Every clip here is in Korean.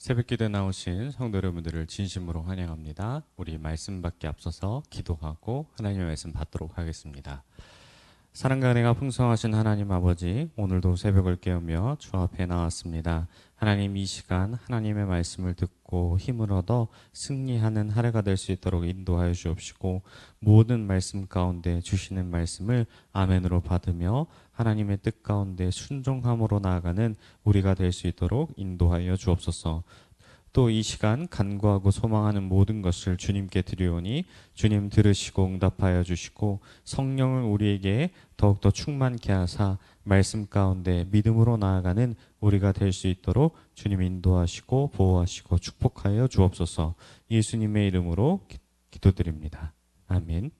새벽기도에 나오신 성도 여러분들을 진심으로 환영합니다. 우리 말씀 받기 앞서서 기도하고 하나님의 말씀 받도록 하겠습니다. 사랑과 은혜가 풍성하신 하나님 아버지, 오늘도 새벽을 깨우며 주 앞에 나왔습니다. 하나님, 이 시간 하나님의 말씀을 듣고 힘을 얻어 승리하는 하루가 될 수 있도록 인도하여 주옵시고, 모든 말씀 가운데 주시는 말씀을 아멘으로 받으며 하나님의 뜻 가운데 순종함으로 나아가는 우리가 될 수 있도록 인도하여 주옵소서. 또 이 시간 간구하고 소망하는 모든 것을 주님께 드리오니 주님 들으시고 응답하여 주시고, 성령을 우리에게 더욱더 충만케 하사 말씀 가운데 믿음으로 나아가는 우리가 될 수 있도록 주님 인도하시고 보호하시고 축복하여 주옵소서. 예수님의 이름으로 기도드립니다. 아멘.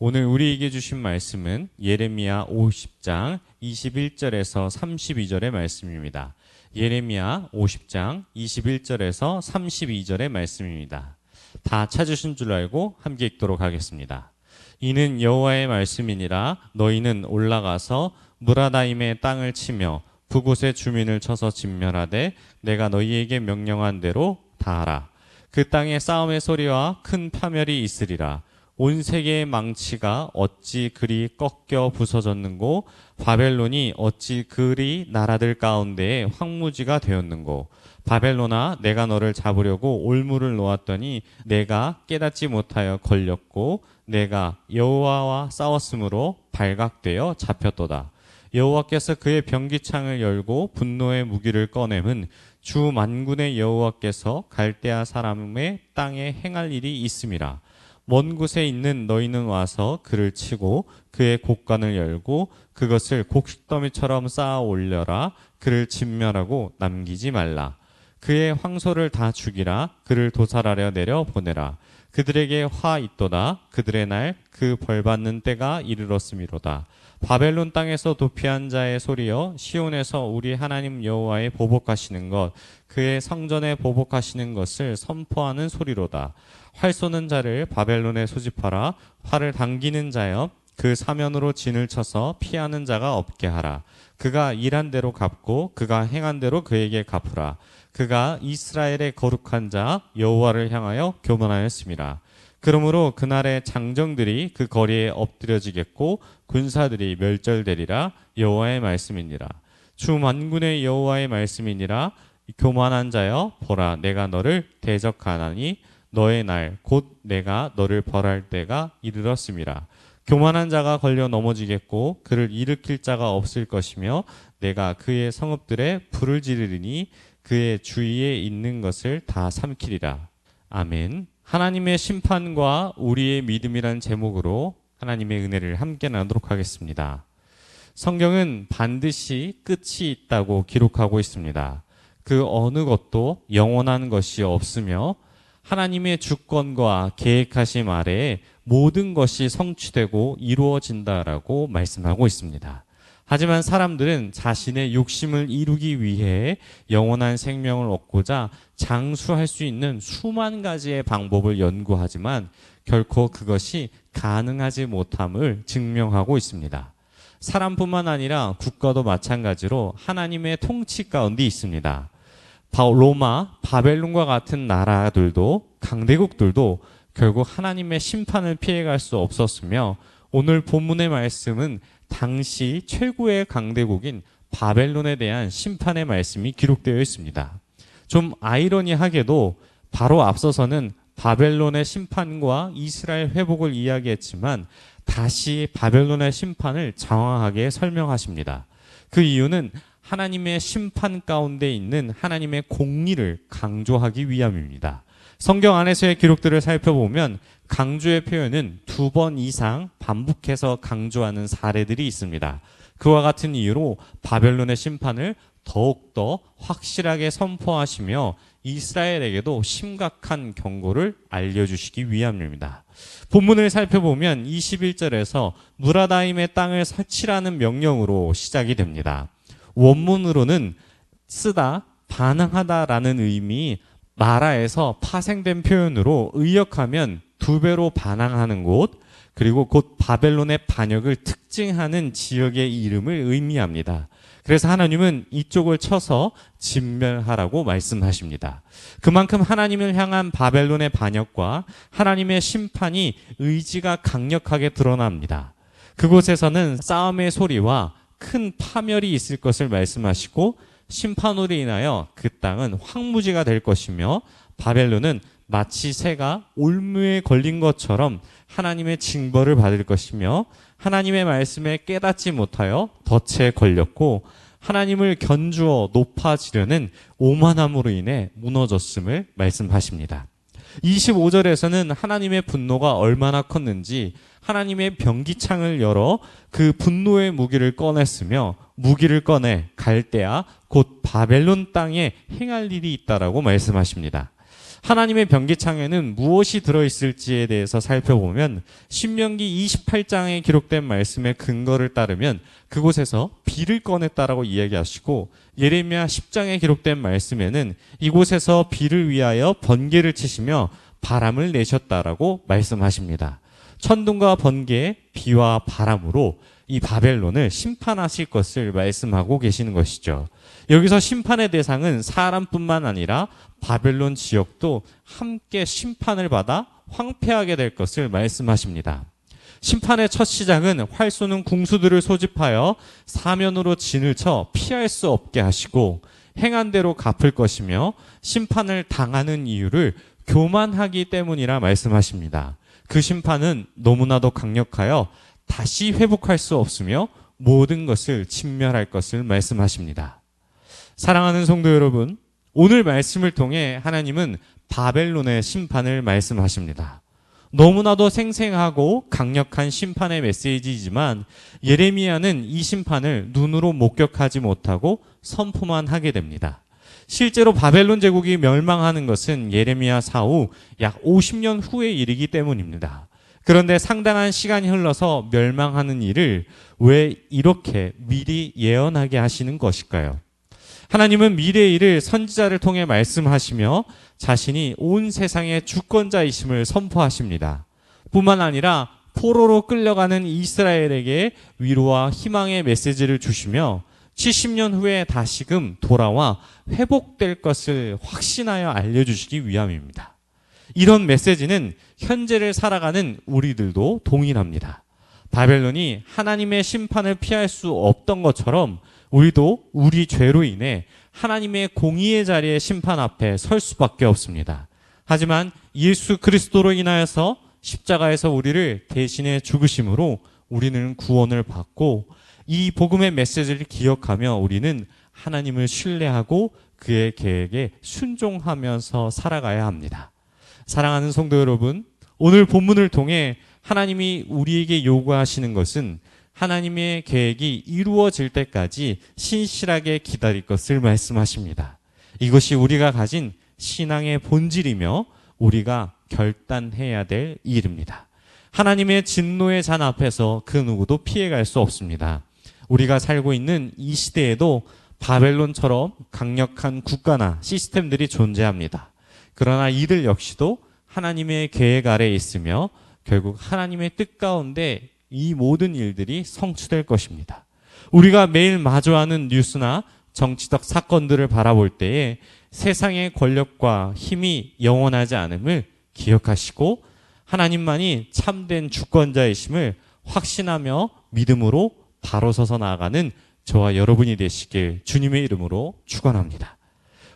오늘 우리에게 주신 말씀은 예레미야 50장 21절에서 32절의 말씀입니다. 예레미야 50장 21절에서 32절의 말씀입니다. 다 찾으신 줄 알고 함께 읽도록 하겠습니다. 이는 여호와의 말씀이니라. 너희는 올라가서 무라다임의 땅을 치며 그곳의 주민을 쳐서 진멸하되 내가 너희에게 명령한 대로 다 하라. 그 땅에 싸움의 소리와 큰 파멸이 있으리라. 온 세계의 망치가 어찌 그리 꺾여 부서졌는고, 바벨론이 어찌 그리 나라들 가운데에 황무지가 되었는고. 바벨론아, 내가 너를 잡으려고 올무를 놓았더니 내가 깨닫지 못하여 걸렸고, 내가 여호와와 싸웠으므로 발각되어 잡혔도다. 여호와께서 그의 병기창을 열고 분노의 무기를 꺼냄은 주 만군의 여호와께서 갈대아 사람의 땅에 행할 일이 있음이라. 먼 곳에 있는 너희는 와서 그를 치고 그의 곡간을 열고 그것을 곡식더미처럼 쌓아 올려라. 그를 진멸하고 남기지 말라. 그의 황소를 다 죽이라. 그를 도살하려 내려 보내라. 그들에게 화 있도다. 그들의 날 그 벌받는 때가 이르렀음이로다. 바벨론 땅에서 도피한 자의 소리여, 시온에서 우리 하나님 여호와의 보복하시는 것, 그의 성전에 보복하시는 것을 선포하는 소리로다. 활 쏘는 자를 바벨론에 소집하라. 활을 당기는 자여, 그 사면으로 진을 쳐서 피하는 자가 없게 하라. 그가 일한 대로 갚고 그가 행한 대로 그에게 갚으라. 그가 이스라엘의 거룩한 자 여호와를 향하여 교만하였음이라. 그러므로 그날의 장정들이 그 거리에 엎드려지겠고 군사들이 멸절되리라. 여호와의 말씀이니라. 주 만군의 여호와의 말씀이니라. 교만한 자여, 보라, 내가 너를 대적하나니 너의 날 곧 내가 너를 벌할 때가 이르렀음이라. 교만한 자가 걸려 넘어지겠고 그를 일으킬 자가 없을 것이며, 내가 그의 성읍들에 불을 지르리니 그의 주위에 있는 것을 다 삼키리라. 아멘. 하나님의 심판과 우리의 믿음이라는 제목으로 하나님의 은혜를 함께 나누도록 하겠습니다. 성경은 반드시 끝이 있다고 기록하고 있습니다. 그 어느 것도 영원한 것이 없으며 하나님의 주권과 계획하심 아래에 모든 것이 성취되고 이루어진다라고 말씀하고 있습니다. 하지만 사람들은 자신의 욕심을 이루기 위해 영원한 생명을 얻고자 장수할 수 있는 수만 가지의 방법을 연구하지만 결코 그것이 가능하지 못함을 증명하고 있습니다. 사람뿐만 아니라 국가도 마찬가지로 하나님의 통치 가운데 있습니다. 로마, 바벨론과 같은 나라들도, 강대국들도 결국 하나님의 심판을 피해갈 수 없었으며, 오늘 본문의 말씀은 당시 최고의 강대국인 바벨론에 대한 심판의 말씀이 기록되어 있습니다. 좀 아이러니하게도 바로 앞서서는 바벨론의 심판과 이스라엘 회복을 이야기했지만 다시 바벨론의 심판을 장황하게 설명하십니다. 그 이유는 하나님의 심판 가운데 있는 하나님의 공의를 강조하기 위함입니다. 성경 안에서의 기록들을 살펴보면 강조의 표현은 2번 이상 반복해서 강조하는 사례들이 있습니다. 그와 같은 이유로 바벨론의 심판을 더욱더 확실하게 선포하시며 이스라엘에게도 심각한 경고를 알려주시기 위함입니다. 본문을 살펴보면 21절에서 무라다임의 땅을 설치라는 명령으로 시작이 됩니다. 원문으로는 쓰다, 반항하다라는 의미, 마라에서 파생된 표현으로 의역하면 2배로 반항하는 곳, 그리고 곧 바벨론의 반역을 특징하는 지역의 이름을 의미합니다. 그래서 하나님은 이쪽을 쳐서 진멸하라고 말씀하십니다. 그만큼 하나님을 향한 바벨론의 반역과 하나님의 심판이 의지가 강력하게 드러납니다. 그곳에서는 싸움의 소리와 큰 파멸이 있을 것을 말씀하시고 심판으로 인하여 그 땅은 황무지가 될 것이며 바벨론은 마치 새가 올무에 걸린 것처럼 하나님의 징벌을 받을 것이며 하나님의 말씀에 깨닫지 못하여 덫에 걸렸고 하나님을 견주어 높아지려는 오만함으로 인해 무너졌음을 말씀하십니다. 25절에서는 하나님의 분노가 얼마나 컸는지 하나님의 변기창을 열어 그 분노의 무기를 꺼냈으며 무기를 꺼내 갈대아 곧 바벨론 땅에 행할 일이 있다라고 말씀하십니다. 하나님의 변기창에는 무엇이 들어있을지에 대해서 살펴보면 신명기 28장에 기록된 말씀의 근거를 따르면 그곳에서 비를 꺼냈다라고 이야기하시고 예레미야 10장에 기록된 말씀에는 이곳에서 비를 위하여 번개를 치시며 바람을 내셨다라고 말씀하십니다. 천둥과 번개, 비와 바람으로 이 바벨론을 심판하실 것을 말씀하고 계시는 것이죠. 여기서 심판의 대상은 사람뿐만 아니라 바벨론 지역도 함께 심판을 받아 황폐하게 될 것을 말씀하십니다. 심판의 첫 시작은 활 쏘는 궁수들을 소집하여 사면으로 진을 쳐 피할 수 없게 하시고 행한 대로 갚을 것이며 심판을 당하는 이유를 교만하기 때문이라 말씀하십니다. 그 심판은 너무나도 강력하여 다시 회복할 수 없으며 모든 것을 진멸할 것을 말씀하십니다. 사랑하는 성도 여러분, 오늘 말씀을 통해 하나님은 바벨론의 심판을 말씀하십니다. 너무나도 생생하고 강력한 심판의 메시지이지만 예레미야는 이 심판을 눈으로 목격하지 못하고 선포만 하게 됩니다. 실제로 바벨론 제국이 멸망하는 것은 예레미야 사후 약 50년 후의 일이기 때문입니다. 그런데 상당한 시간이 흘러서 멸망하는 일을 왜 이렇게 미리 예언하게 하시는 것일까요? 하나님은 미래의 일을 선지자를 통해 말씀하시며 자신이 온 세상의 주권자이심을 선포하십니다. 뿐만 아니라 포로로 끌려가는 이스라엘에게 위로와 희망의 메시지를 주시며 70년 후에 다시금 돌아와 회복될 것을 확신하여 알려주시기 위함입니다. 이런 메시지는 현재를 살아가는 우리들도 동일합니다. 바벨론이 하나님의 심판을 피할 수 없던 것처럼 우리도 우리 죄로 인해 하나님의 공의의 자리의 심판 앞에 설 수밖에 없습니다. 하지만 예수 그리스도로 인하여서 십자가에서 우리를 대신해 죽으심으로 우리는 구원을 받고 이 복음의 메시지를 기억하며 우리는 하나님을 신뢰하고 그의 계획에 순종하면서 살아가야 합니다. 사랑하는 성도 여러분, 오늘 본문을 통해 하나님이 우리에게 요구하시는 것은 하나님의 계획이 이루어질 때까지 신실하게 기다릴 것을 말씀하십니다. 이것이 우리가 가진 신앙의 본질이며 우리가 결단해야 될 일입니다. 하나님의 진노의 잔 앞에서 그 누구도 피해갈 수 없습니다. 우리가 살고 있는 이 시대에도 바벨론처럼 강력한 국가나 시스템들이 존재합니다. 그러나 이들 역시도 하나님의 계획 아래에 있으며 결국 하나님의 뜻 가운데 이 모든 일들이 성취될 것입니다. 우리가 매일 마주하는 뉴스나 정치적 사건들을 바라볼 때에 세상의 권력과 힘이 영원하지 않음을 기억하시고 하나님만이 참된 주권자이심을 확신하며 믿음으로 바로 서서 나아가는 저와 여러분이 되시길 주님의 이름으로 축원합니다.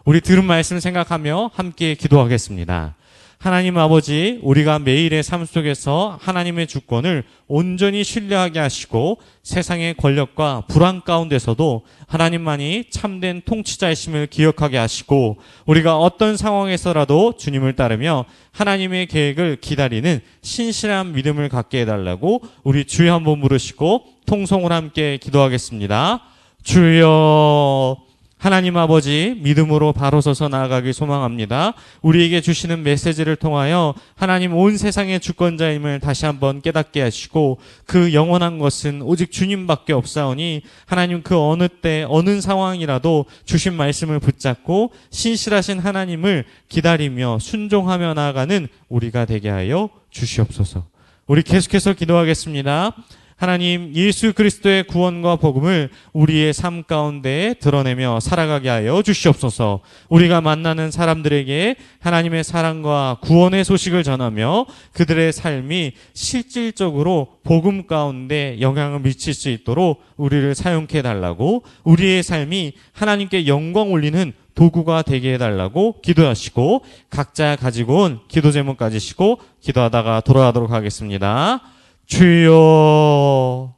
우리 들은 말씀을 생각하며 함께 기도하겠습니다. 하나님 아버지, 우리가 매일의 삶 속에서 하나님의 주권을 온전히 신뢰하게 하시고 세상의 권력과 불안 가운데서도 하나님만이 참된 통치자이심을 기억하게 하시고 우리가 어떤 상황에서라도 주님을 따르며 하나님의 계획을 기다리는 신실한 믿음을 갖게 해달라고 우리 주여 한번 부르시고 통성으로 함께 기도하겠습니다. 주여, 하나님 아버지, 믿음으로 바로 서서 나아가길 소망합니다. 우리에게 주시는 메시지를 통하여 하나님 온 세상의 주권자임을 다시 한번 깨닫게 하시고 그 영원한 것은 오직 주님밖에 없사오니 하나님 그 어느 때 어느 상황이라도 주신 말씀을 붙잡고 신실하신 하나님을 기다리며 순종하며 나아가는 우리가 되게 하여 주시옵소서. 우리 계속해서 기도하겠습니다. 하나님 예수 그리스도의 구원과 복음을 우리의 삶 가운데 드러내며 살아가게 하여 주시옵소서. 우리가 만나는 사람들에게 하나님의 사랑과 구원의 소식을 전하며 그들의 삶이 실질적으로 복음 가운데 영향을 미칠 수 있도록 우리를 사용해 달라고, 우리의 삶이 하나님께 영광 올리는 도구가 되게 해달라고 기도하시고, 각자 가지고 온 기도 제목 가지시고 기도하다가 돌아가도록 하겠습니다. 주여.